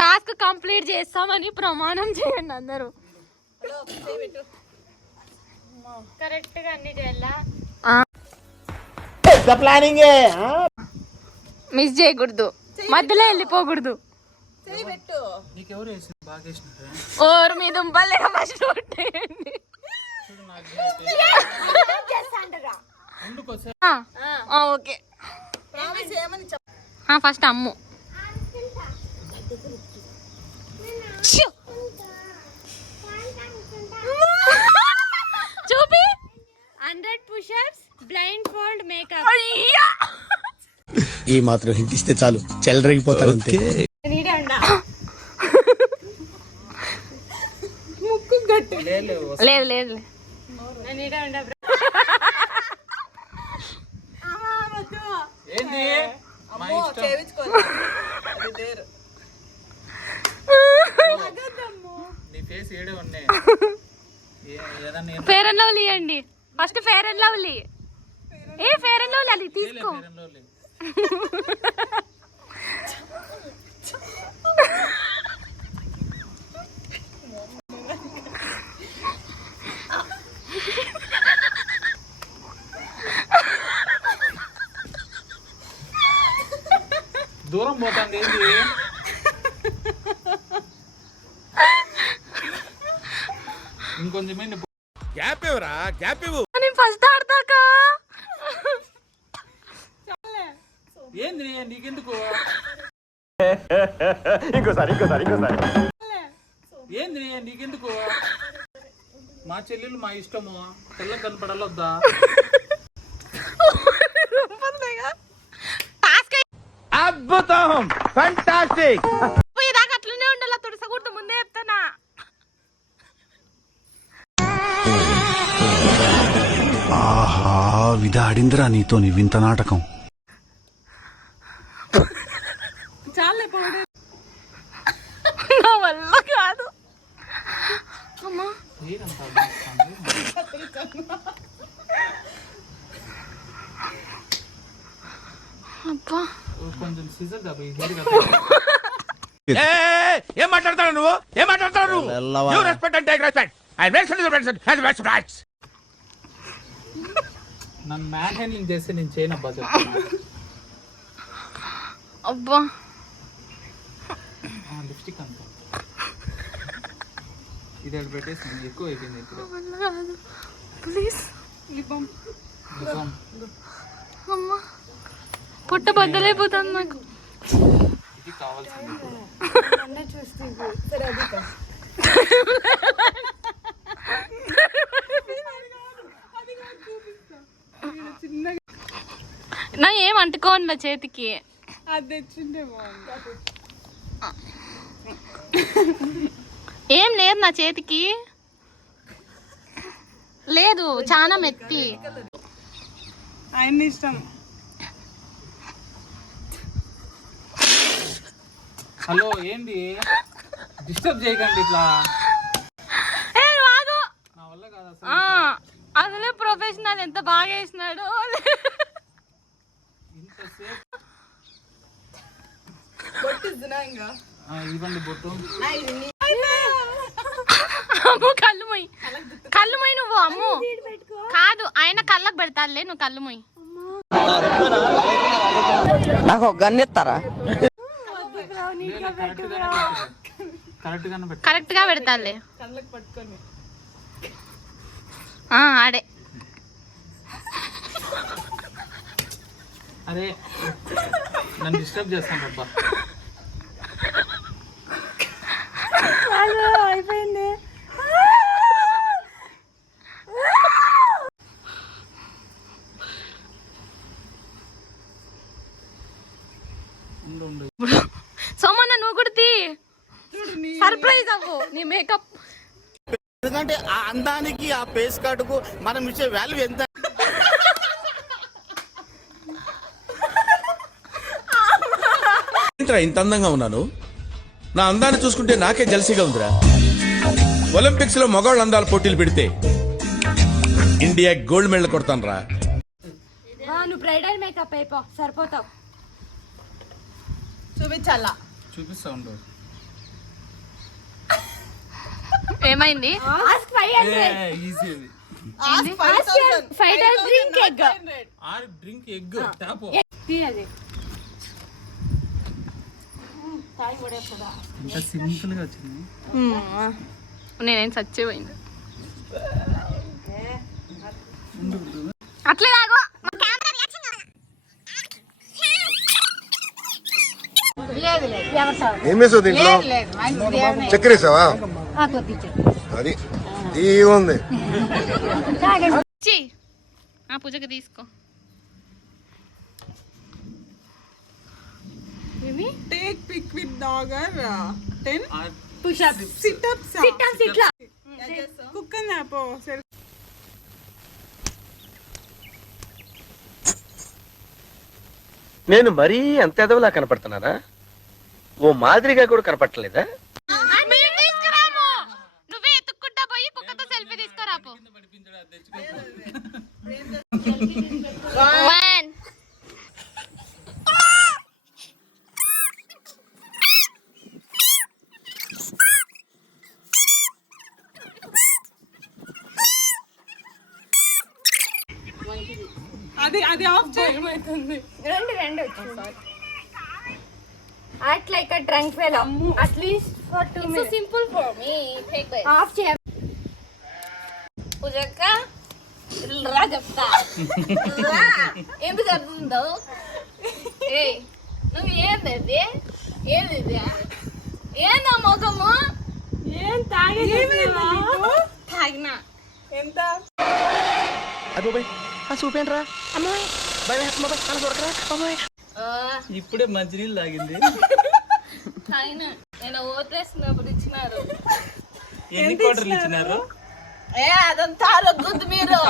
Task complete చేస్తామని ప్రమాణం చేయండి అందరూ. కరెక్ట్ గా అన్ని చేయాలా? మిస్ చేయకూడదు, మధ్యలో వెళ్ళిపోకూడదు. ఓరు మీ దుంపలు ఫస్ట్ కొట్టేయండి. ఓకే ఫస్ట్ అమ్ము చూపి 100 పుషప్స్ బ్లైండ్ ఫోల్డ్ మేకప్. ఈ మాత్రం హింట్ ఇస్తే చాలు చెలరేగిపోతారు అంతే. ముక్కు గట్టి లేదు లేదు ఫేర్ అండ్ లవ్లీ అండి. First fair and lovely. A fair and lovely అది తీసుకో. దూరం పోతాంది ఏంటి? ఇంకొంచెం గ్యాప్ ఇవ్వరా, గ్యాప్ ఇవ్వు. నేను ఫస్ట్ ఆడతాకా. ఏంది నీకెందుకు? ఇంకోసారి ఏంది నీకెందుకు? మా చెల్లెలు మా ఇష్టము, తెల్ల కనపడాలి వద్దా? అద్భుతం, ఫంటాస్టిక్. పోయేదాకా అట్లనే ఉండాలి, తుడసకూడదు, ముందే చెప్తానా. ఆహా, విధాడిందిరా నీతో నీ వింత నాటకం. నా వల్ల కాదు అమ్మా. అబ్బా కొంచెం సీజర్ గా ఏం మాట్లాడతావు నువ్వు? ఏం మాట్లాడతావు నువ్వు? You respect and take respect. I respect rights. నన్ను మ్యాన్ హ్యాండ్లింగ్ చేస్తే నేను చేయనబ్బా చెప్తున్నా. అబ్బా లిప్స్టిక్ అంతా ఇది అక్కడ పెట్టేసి ఎక్కువ అయిపోయింది ఇప్పుడు. ప్లీజ్ అమ్మా, పుట్ట బద్దలైపోతుంది నాకు. ఇది కావాల్సింది. నా ఏం అంటుకోండి చేతికి. ఏం లేదు నా చేతికి, లేదు చాలా మెత్తి. ఆయన ఇష్టం. హలో ఏంది డిస్టర్బ్ చేయకండి ఇట్లా. నా వల్ల కాదు అసలే ప్రొఫెషనల్, ఎంత బాగా వేసినాడు. ఇవ్వండి బొట్టు. అమ్ము కళ్ళు మొయ్యి, కళ్ళు మొయ్యి నువ్వు. అమ్ము కాదు, ఆయన కళ్ళకు పెడతాడులే, నువ్వు కళ్ళు మొయ్యి. నాకు గన్నెత్తారా? కరెక్ట్ గా పెడతాడులే. ఆడే. అరే నన్ను డిస్టర్బ్ చేస్తాను అబ్బా. అయిపోయింది. సోమన్న నువ్వు కుడితి సర్ప్రైజ్ అవ్వు నీ మేకప్. ఎందుకంటే ఆ అందానికి ఆ ఫేస్ కార్డుకు మనం ఇచ్చే వాల్యూ ఎంత. ఇంత అందంగా ఉన్నాను, నా అందాన్ని చూసుకుంటే నాకే జలసిగా ఉందిరా. ఒలింపిక్స్ లో మగవాళ్ళ అందాల పోటీలు పెడితే ఇండియా గోల్డ్ మెడల్ కొడతాను రా. నువ్వు బ్రైడల్ మేకప్ అయిపో, సరిపోతావు. చూపించాలా? చూపిస్తా ఉండు. ఏమైంది? ఈజీ అది డ్రింక్ ఎగ్ టాప్ ఇంకా సింపుల్ గా వచ్చింది. నేనేం చచ్చిపోయింది. అట్లే తాగు. ఏం వేసావు దీంట్లో? చక్కెర వేసావా? అది ఉంది. ఆ పూజకి తీసుకో. Take pic with dogger. 10 push-ups. sit-ups. Sit-ups. Cook and appo. నేను మరీ అంత ఎదవలా కనపడుతున్నానా? ఓ మాదిరిగా కూడా కనపడలేదా? నువ్వే ఎత్తుక్కుంటా పోయి కుక్కతో సెల్ఫీ తీసుకురాపో. అది ఆఫ్ చేయమైతుంది. రెండు act like a drunk fellow at least for 2 minutes. So simple for me. Take this. Off చేయ. పూజక్క రా చెప్తా. ఎందుకు అర్థందో? ఏయ్ నువ్వు ఏంది ఏందా మొగము? ఏం తాగినా ఎంత చూపేంట్రా అమ్మాయి ఇప్పుడే మంచినీళ్ళు తాగింది. తాగినా. నేను ఓటేసినప్పుడు ఇచ్చినారు. ఎన్ని కోటర్లు ఇచ్చినారు? అదంతా గుద్దు మీరు.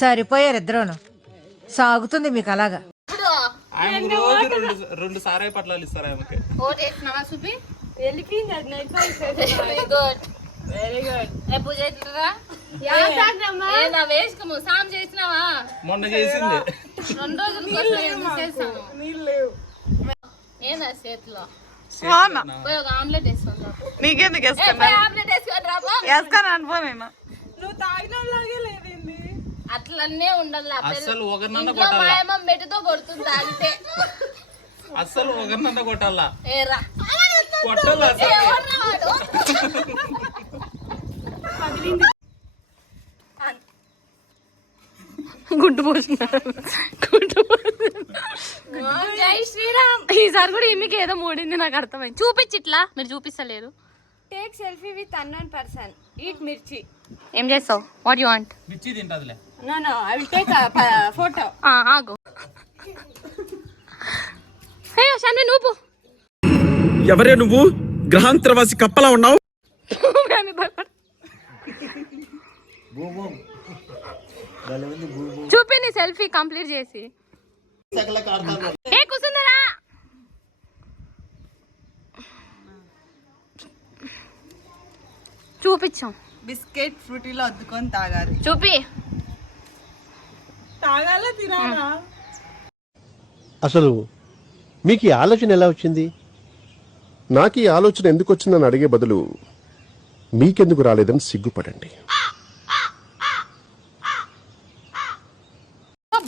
సరిపోయారు ఇద్దరును. సాగుతుంది మీకు అలాగా. ఆయన రోజు రెండు సారాయి పట్లాలు ఇస్తారు ఆమెకి. ఓటేసినావా సుబ్బి? వెళ్ళిపోయింది అది night very good very good. ఎప్పుడు చేసినారా? నా వేసుకము సామ్ చేసినావా? మొన్న చేసింది. 2 రోజులు చేసాను. ఏందా చేతిలో? పోయి ఒక ఆమ్లెట్ వేసుకుందా? నీకెందుకు ఆమ్లెట్ వేసుకొని రాబో. వేసుకొని అనుకో. నేను నువ్వు తాగినలాగే లేదండి. అట్లనే ఉండాలి. అసలు ఒకరినన్నా కొట్టాలా? మాయమ్మ మెట్టుతో కొడుతుంది తాగితే. అసలు ఒకరినన్నా కొట్టాలా? ఏరా కొట్టాలా? గుడ్డు పోసినారు. జై శ్రీరామ్. ఈసారి కూడా ఈమెకి ఏదో మూడింది నాకు అర్థమైంది. చూపించి ఇట్లా మీరు చూపిస్తలేరు. Take selfie with unknown person. Eat mirchi. ఏం చేస్తావు? What you want? మిర్చి తింటదిలే. No, I will take a photo. ఆగు. హే షన్వి నువ్వు ఎవరే నువ్వు? గ్రహాంతరవాసి కప్పలా ఉన్నావు. చూపి నీ సెల్ఫీ కంప్లీట్ చేసి. ఏ కుసుందరా చూపించాం. బిస్కెట్ ఫ్రూటీలో అద్దుకొని తాగాలి. చూపి. తాగాలా తినాలా? అసలు మీకు ఈ ఆలోచన ఎలా వచ్చింది? నాకు ఈ ఆలోచన ఎందుకు వచ్చిందని అడిగే బదులు మీకెందుకు రాలేదని సిగ్గుపడండి.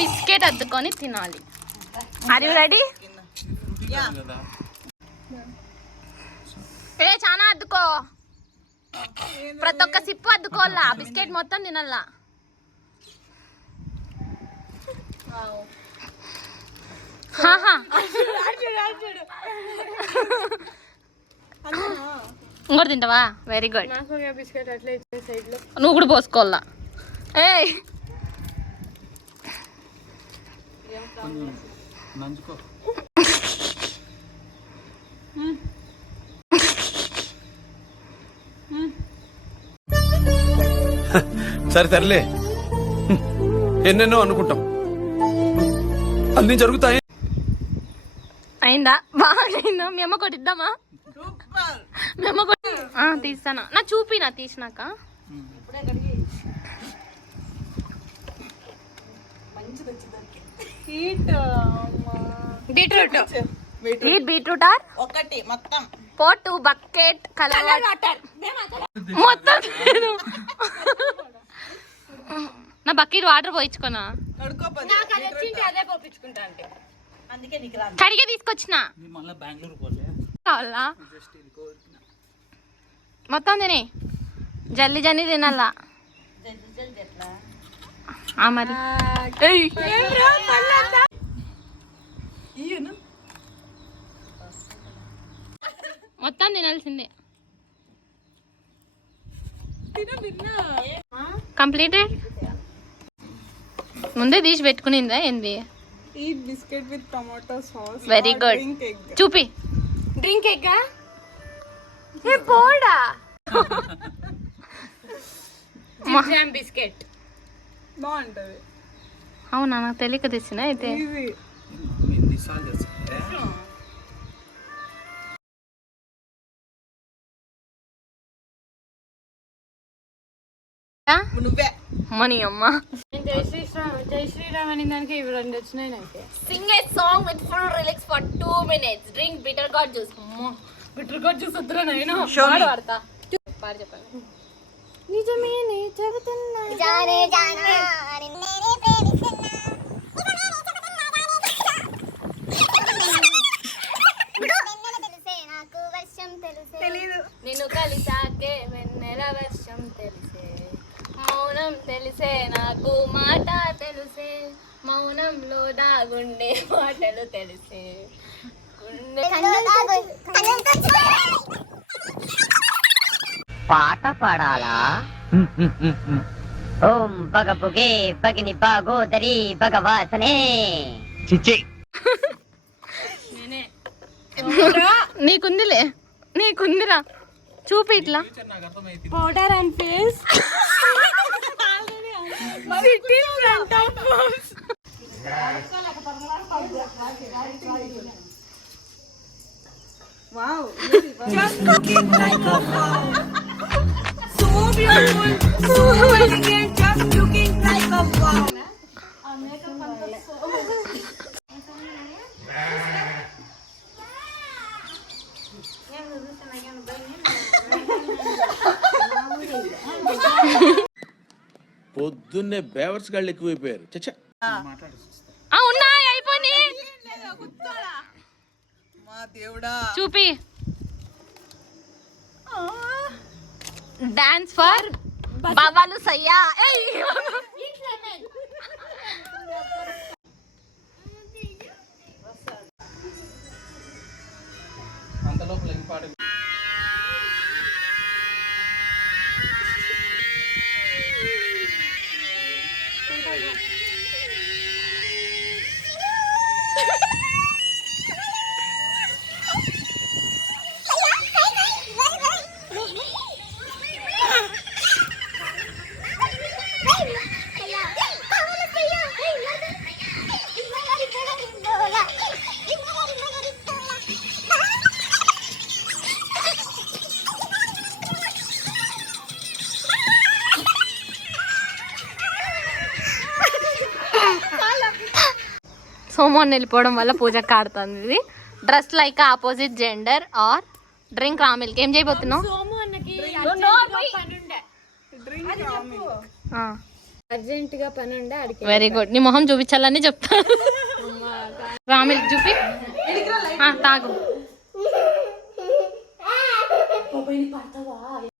బిస్కెట్ అద్దుకొని తినాలి. Are you ready? ఏ చాలా అద్దుకో. ప్రతి ఒక్క సిప్పు అద్దుకోవాలా. బిస్కెట్ మొత్తం తినాలా. ఇంకోటి తింటావా? Very good. బిస్కెట్ అట్లా ఇచ్చే సైడ్ లో నువ్వు కూడా పోసుకోవాలా. ఏయ్ నంచుకో. సరే తరలే, ఎన్నెన్నో అనుకుంటాం, అన్ని జరుగుతాయి. అయిందా? బాగా అయిందా? మీ అమ్మ కొట్టిద్దామా? మీ అమ్మ కొట్టి తీస్తానా? నా చూపి నా తీసినాక బీట్రూట్ ఆర్ ఒకటి మొత్తం పోటు బకెట్ కలర్ వాటర్ మొత్తం లేదు. నా బకెట్ వాటర్ పోయించుకోనా? కడిగే తీసుకొచ్చిన మళ్ళీ బెంగళూరు పోలే కావాలా? మొత్తం తిని జల్లి జల్లి తినాలా మరి. మొత్తం తినాల్సిందే. కంప్లీటెడ్. ముందే తీసి పెట్టుకునిందా ఏంది? Eat biscuit with tomato sauce. Very or good. drink egg. చూపి. డ్రింక్ ఎగ్గా? ఏ పోడా జామ్ బిస్కెట్ బాగుంటది. అవునా? నాకు తెలియక తెచ్చిన అయితే. Easy. ఎన్నిసార్లు చేస్తే నువ్వే మనీ అమ్మ. జై శ్రీరామ్ అని దానికి ఇవి 2 వచ్చినాయి నాకు. Sing a song with full lyrics for 2 minutes. Drink bitter gourd juice. Bitter gourd juice వద్దురా నేను వాడతా. పాడు చెప్పండి. నిజమేనే చెబుతున్నా నిన్ను కలిసాకే వెన్నెల వర్షం తెలిసే, మౌనం తెలిసే నాకు మాట తెలిసే, మౌనంలో దాగుండే మాటలు తెలిసే. పాట పాడాలా? ఓం బగ బుగే బగిని బాగోదరి భగవాసనే. నీకుందిలే, నీకుందిరా. చూపి ఇట్లా. నాకు అర్థమైంది. Powder and face Wow. just looking like a wow. So beautiful, so elegant, just looking like a wow. పొద్దున్నే బేవర్స్ గాళ్ళు ఎక్కువైపోయారు. చచ్చా ఉన్నాయి అయిపోయి. మా దేవుడా. చూపి. డాన్స్ ఫర్ బాబాలు సయ్యా. అంత లోపల ఎన్ని పాట సోమోన్ వెళ్ళిపోవడం వల్ల పూజ కాడుతుంది. ఇది dress like opposite gender are drink రా మిల్క్. ఏం చేయబోతున్నావు? అర్జెంట్ గా పని ఉండే అడిగి. Very good. నీ మొహం చూపించాలని చెప్తా. రా మిల్క్ చూపి. తాగు.